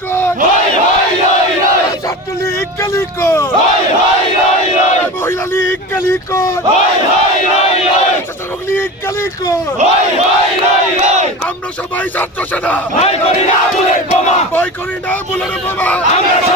কালিকর ছাত্রলীগ কালিকর মহিলা লীগ কালিকর ছাত্রলীগ লীগ কালিকর আমরা সবাই ছাত্র সেনা। ভয় করি না বুলের বোমা। দিল্লির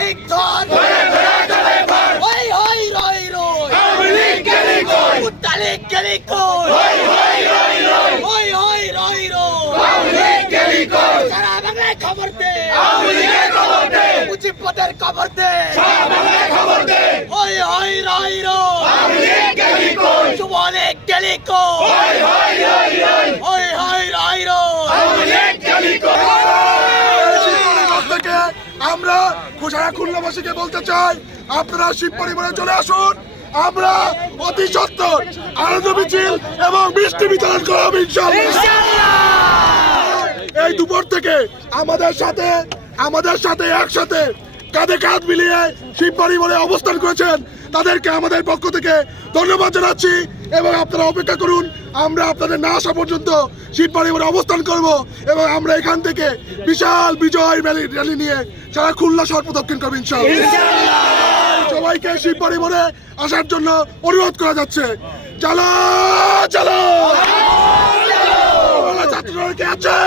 লিখন ধরে হই হই রই রই। আওয়ামী লীগ গেলি কই উত্তালি গেলি কই হই হই রই রই। হই হই রই রই আওয়ামী লীগ গেলি কই সারা বাংলায় খবর দে। আওয়ামী লীগের খবর দে মুজিবপদের খবর দে। সারা বাংলায় খবর দে হই হই রই রই। আওয়ামী লীগ গেলি কই যুবলীগ গেলি কই হই হই রই রই হই হই রই রই আওয়ামী লীগ গেলি কই শিবপরিবার থেকে আমরা খুশারা খুলনাবাসীকে বলতে চাই আপনারা শিব পরিবারে চলে আসুন। আমরা অতি সত্তর আনন্দ মিছিল এবং বৃষ্টি বিতরণ করব ইনশাআল্লাহ! এই দুপুর থেকে আমাদের সাথে আমাদের সাথে একসাথে কাঁধে কাঁধ মিলিয়ে শিব বলে অবস্থান করেছেন। তাদেরকে আমাদের পক্ষ থেকে ধন্যবাদ জানাচ্ছি এবং আপনারা অপেক্ষা করুন, আমরা আপনাদের না আসা পর্যন্ত শিব বলে অবস্থান করব এবং আমরা এখান থেকে বিশাল বিজয় র্যালি র্যালি নিয়ে সারা খুলনা শহর প্রদক্ষিণ করব ইনশাআল্লাহ। সবাইকে শিব পরিবারে আসার জন্য অনুরোধ করা যাচ্ছে। চলো চলো! ছাত্রকে আছে!